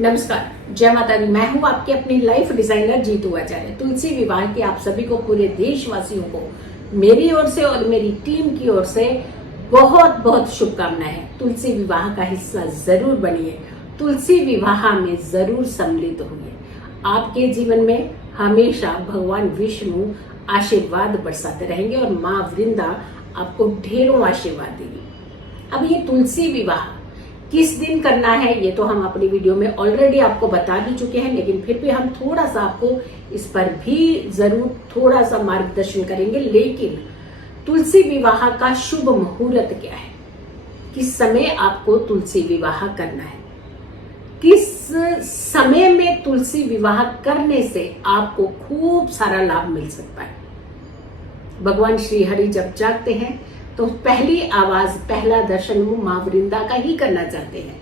नमस्कार, जय माता दी। मैं हूं आपकी अपनी लाइफ डिजाइनर जीतू आचार्य। तुलसी विवाह की आप सभी को, पूरे देशवासियों को मेरी ओर से और मेरी टीम की ओर से बहुत बहुत शुभकामनाएं। तुलसी विवाह का हिस्सा जरूर बनिए, तुलसी विवाह में जरूर सम्मिलित होइए। आपके जीवन में हमेशा भगवान विष्णु आशीर्वाद बरसाते रहेंगे और माँ वृंदा आपको ढेरों आशीर्वाद देगी। अब ये तुलसी विवाह किस दिन करना है ये तो हम अपनी वीडियो में ऑलरेडी आपको बता भी चुके हैं, लेकिन फिर भी हम थोड़ा सा आपको इस पर भी जरूर थोड़ा सा मार्गदर्शन करेंगे। लेकिन तुलसी विवाह का शुभ मुहूर्त क्या है, किस समय आपको तुलसी विवाह करना है, किस समय में तुलसी विवाह करने से आपको खूब सारा लाभ मिल सकता है। भगवान श्री हरि जब जागते हैं तो पहली आवाज, पहला दर्शन वो माँ वृंदा का ही करना चाहते हैं,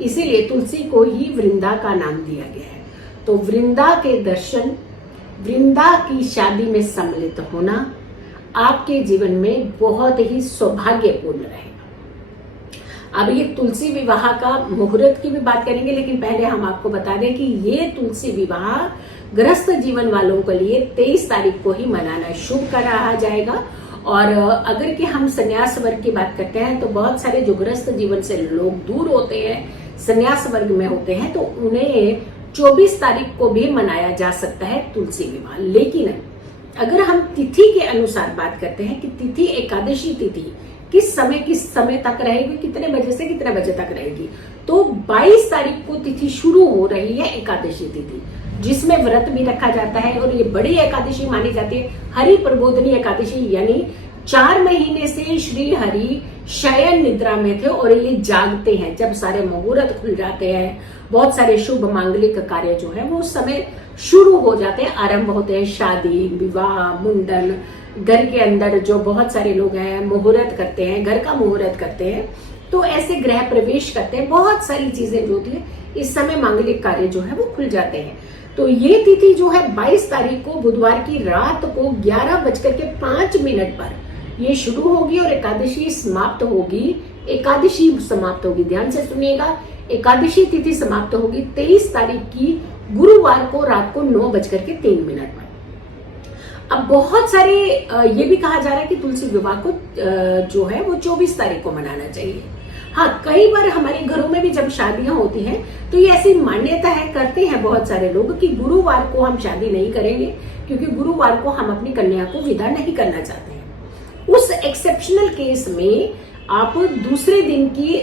इसीलिए तुलसी को ही वृंदा का नाम दिया गया है। तो वृंदा के दर्शन, वृंदा की शादी में सम्मिलित होना आपके जीवन में बहुत ही सौभाग्यपूर्ण रहेगा। अब ये तुलसी विवाह का मुहूर्त की भी बात करेंगे, लेकिन पहले हम आपको बता दें कि ये तुलसी विवाह गृहस्थ जीवन वालों के लिए 23 तारीख को ही मनाना शुभ कहा जाएगा। और अगर कि हम संन्यास वर्ग की बात करते हैं तो बहुत सारे जो गृहस्थ जीवन से लोग दूर होते हैं, संन्यास वर्ग में होते हैं, तो उन्हें 24 तारीख को भी मनाया जा सकता है तुलसी विवाह। लेकिन अगर हम तिथि के अनुसार बात करते हैं कि तिथि, एकादशी तिथि किस समय तक रहेगी, कितने बजे से कितने बजे तक रहेगी, तो 22 तारीख को तिथि शुरू हो रही है एकादशी तिथि, जिसमें व्रत भी रखा जाता है और ये बड़ी एकादशी मानी जाती है, हरि प्रबोधनी एकादशी। यानी 4 महीने से श्री हरि शयन निद्रा में थे और ये जागते हैं। जब सारे मुहूर्त खुल जाते हैं, बहुत सारे शुभ मांगलिक कार्य जो है वो उस समय शुरू हो जाते हैं, आरंभ होते हैं। शादी, विवाह, मुंडन, घर के अंदर जो बहुत सारे लोग हैं मुहूर्त करते हैं, घर का मुहूर्त करते हैं, तो ऐसे गृह प्रवेश करते हैं, बहुत सारी चीजें जो होती है इस समय मांगलिक कार्य जो है वो खुल जाते हैं। तो ये तिथि जो है 22 तारीख को बुधवार की रात को 11:05 पर ये शुरू होगी और एकादशी समाप्त होगी। एकादशी समाप्त होगी, ध्यान से सुनिएगा, एकादशी तिथि समाप्त होगी 23 तारीख की गुरुवार को रात को 9:03 पर। अब बहुत सारे ये भी कहा जा रहा है कि तुलसी विवाह को जो है वो 24 तारीख को मनाना चाहिए। हाँ, कई बार हमारे घरों में भी जब शादियां होती हैं तो ये ऐसी मान्यता है, करते हैं बहुत सारे लोग कि गुरुवार को हम शादी नहीं करेंगे क्योंकि गुरुवार को हम अपनी कन्या को विदा नहीं करना चाहते हैं। उस एक्सेप्शनल केस में आप दूसरे दिन की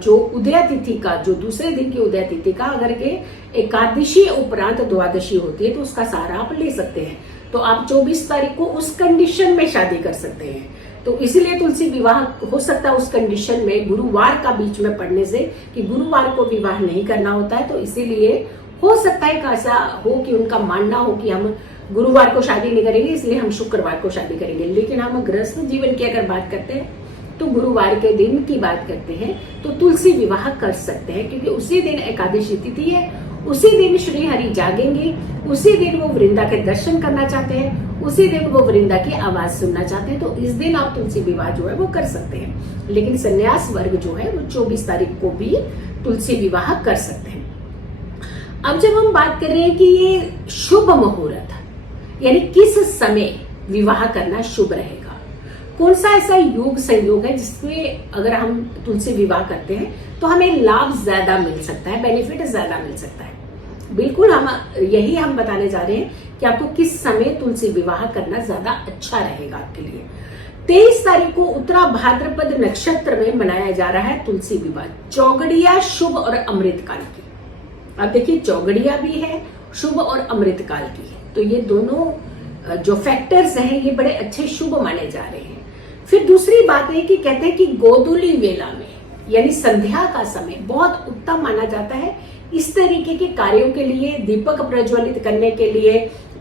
जो उदय तिथि का, जो दूसरे दिन की उदय तिथि का अगर के एकादशी उपरांत द्वादशी होती है तो उसका सहारा आप ले सकते हैं। तो आप 24 तारीख को उस कंडीशन में शादी कर सकते हैं। तो इसीलिए तुलसी विवाह हो सकता है उस कंडीशन में गुरुवार का बीच में पड़ने से, कि गुरुवार को विवाह नहीं करना होता है, तो इसीलिए हो सकता है कि ऐसा हो कि उनका मानना हो कि हम गुरुवार को शादी नहीं करेंगे, इसलिए हम शुक्रवार को शादी करेंगे। लेकिन हम गृहस्थ जीवन की अगर बात करते हैं तो गुरुवार के दिन की बात करते हैं तो तुलसी विवाह कर सकते हैं, क्योंकि उसी दिन एकादशी तिथि है, उसी दिन श्री हरि जागेंगे, उसी दिन वो वृंदा के दर्शन करना चाहते हैं, उसी दिन वो वृंदा की आवाज सुनना चाहते हैं, तो इस दिन आप तुलसी विवाह जो है वो कर सकते हैं। लेकिन संन्यास वर्ग जो है वो 24 तारीख को भी तुलसी विवाह कर सकते हैं। अब जब हम बात कर रहे हैं कि ये शुभ मुहूर्त यानी किस समय विवाह करना शुभ रहेगा, कौन सा ऐसा योग संयोग है जिसमें अगर हम तुलसी विवाह करते हैं तो हमें लाभ ज्यादा मिल सकता है, बेनिफिट ज्यादा मिल सकता है। बिल्कुल हम बताने जा रहे हैं कि आपको किस समय तुलसी विवाह करना ज्यादा अच्छा रहेगा आपके लिए। 23 तारीख को उत्तरा भाद्रपद नक्षत्र में मनाया जा रहा है तुलसी विवाह, चौगड़िया शुभ और अमृत काल की। अब देखिए, चौगड़िया भी है, शुभ और अमृत काल की है, तो ये दोनों जो फैक्टर्स हैं ये बड़े अच्छे शुभ माने जा रहे हैं। फिर दूसरी बात है कि कहते हैं कि गोधूली वेला में यानी संध्या का समय बहुत उत्तम माना जाता है इस तरीके के कार्यों के लिए, दीपक प्रज्वलित करने के लिए,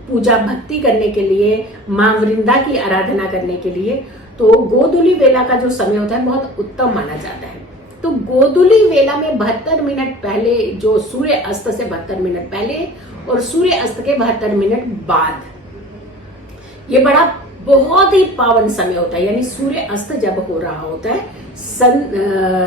पूजा भक्ति करने के लिए, मां वृंदा की आराधना करने के लिए। तो गोधूली वेला का जो समय होता है बहुत उत्तम माना जाता है। तो गोधूली वेला में 72 मिनट पहले, जो सूर्य अस्त से 72 मिनट पहले और सूर्य अस्त के 72 मिनट बाद, ये बड़ा बहुत ही पावन समय होता है। यानी सूर्य अस्त जब हो रहा होता है,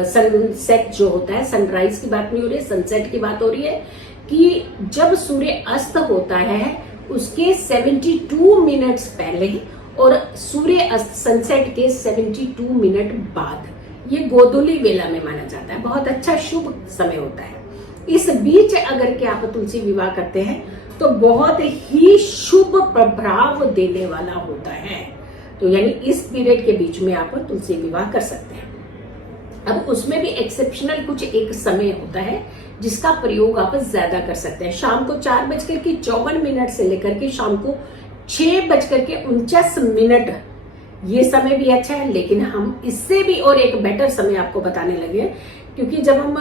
सनसेट जो होता है, सनराइज की बात नहीं हो रही है, सनसेट की बात हो रही है। कि जब सूर्य अस्त होता है उसके 72 मिनट्स पहले और सूर्य अस्त सनसेट के 72 मिनट बाद, ये गोधूली वेला में माना जाता है। बहुत अच्छा शुभ समय होता है। इस बीच अगर के आप तुलसी विवाह करते हैं तो बहुत ही शुभ प्रभाव देने वाला होता है। तो यानी इस पीरियड के बीच में आप तुलसी विवाह कर सकते हैं। अब उसमें भी एक्सेप्शनल कुछ एक समय होता है जिसका प्रयोग आप ज्यादा कर सकते हैं। शाम को 4:54 से लेकर के शाम को 6:49, ये समय भी अच्छा है। लेकिन हम इससे भी और एक बेटर समय आपको बताने लगे, क्योंकि जब हम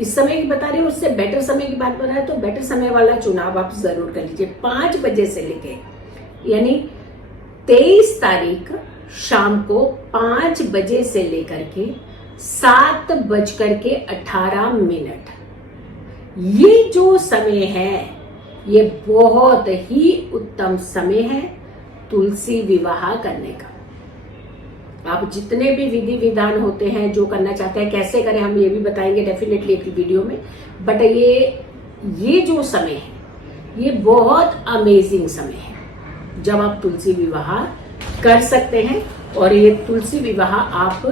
इस समय की बता रहे हैं उससे बेटर समय की बात बताए तो बेटर समय वाला चुनाव आप जरूर कर लीजिए। 5 बजे से लेके यानी 23 तारीख शाम को 5 बजे से लेकर के 7:18, ये जो समय है ये बहुत ही उत्तम समय है तुलसी विवाह करने का। आप जितने भी विधि विधान होते हैं जो करना चाहते हैं कैसे करें हम ये भी बताएंगे डेफिनेटली एक वीडियो में। बट ये जो समय है ये बहुत अमेजिंग समय है जब आप तुलसी विवाह कर सकते हैं। और ये तुलसी विवाह आप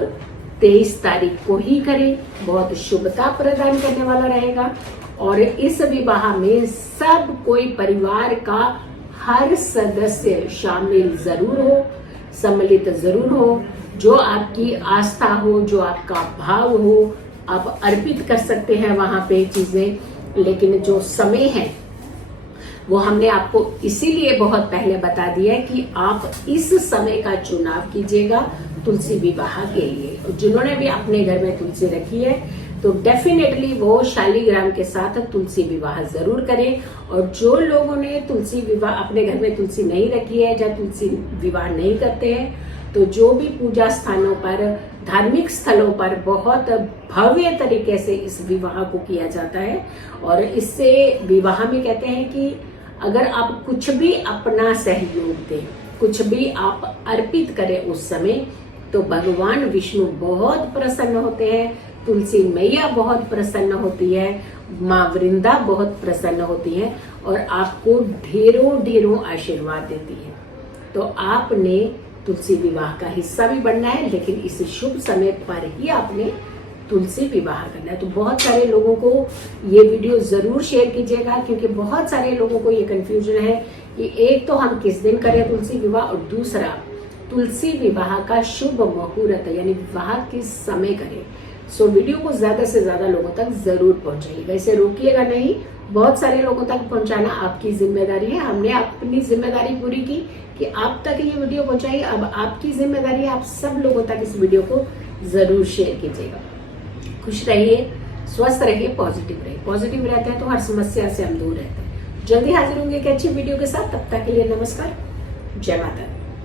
23 तारीख को ही करें, बहुत शुभता प्रदान करने वाला रहेगा। और इस विवाह में सब कोई परिवार का हर सदस्य शामिल जरूर हो, सम्मिलित जरूर हो। जो आपकी आस्था हो, जो आपका भाव हो, आप अर्पित कर सकते हैं वहां पे चीजें। लेकिन जो समय है वो हमने आपको इसीलिए बहुत पहले बता दिया है कि आप इस समय का चुनाव कीजिएगा तुलसी विवाह के लिए। जिन्होंने भी अपने घर में तुलसी रखी है तो डेफिनेटली वो शालिग्राम के साथ तुलसी विवाह जरूर करें। और जो लोगों ने तुलसी विवाह अपने घर में तुलसी नहीं रखी है या तुलसी विवाह नहीं करते हैं तो जो भी पूजा स्थानों पर, धार्मिक स्थलों पर बहुत भव्य तरीके से इस विवाह को किया जाता है। और इससे विवाह में कहते हैं कि अगर आप कुछ भी अपना सहयोग दें, कुछ भी आप अर्पित करें उस समय, तो भगवान विष्णु बहुत प्रसन्न होते हैं, तुलसी मैया बहुत प्रसन्न होती है, माँ वृंदा बहुत प्रसन्न होती है और आपको ढेरों ढेरों आशीर्वाद देती है। तो आपने तुलसी विवाह का हिस्सा भी बनना है, लेकिन इस शुभ समय पर ही आपने तुलसी विवाह करना है। तो बहुत सारे लोगों को ये वीडियो जरूर शेयर कीजिएगा, क्योंकि बहुत सारे लोगों को ये कंफ्यूजन है कि एक तो हम किस दिन करें तुलसी विवाह और दूसरा तुलसी विवाह का शुभ मुहूर्त यानी विवाह किस समय करें। सो वीडियो को ज्यादा से ज्यादा लोगों तक जरूर पहुंचाइएगा, इसे रोकिएगा नहीं। बहुत सारे लोगों तक पहुंचाना आपकी जिम्मेदारी है। हमने अपनी जिम्मेदारी पूरी की कि आप तक ये वीडियो पहुंचाइए। अब आपकी जिम्मेदारी है आप सब लोगों तक इस वीडियो को जरूर शेयर कीजिएगा। खुश रहिए, स्वस्थ रहिए, पॉजिटिव रहिए। पॉजिटिव रहते हैं तो हर समस्या से हम दूर रहते हैं। जल्दी हाजिर होंगे एक अच्छी वीडियो के साथ। तब तक के लिए नमस्कार, जय माता दी।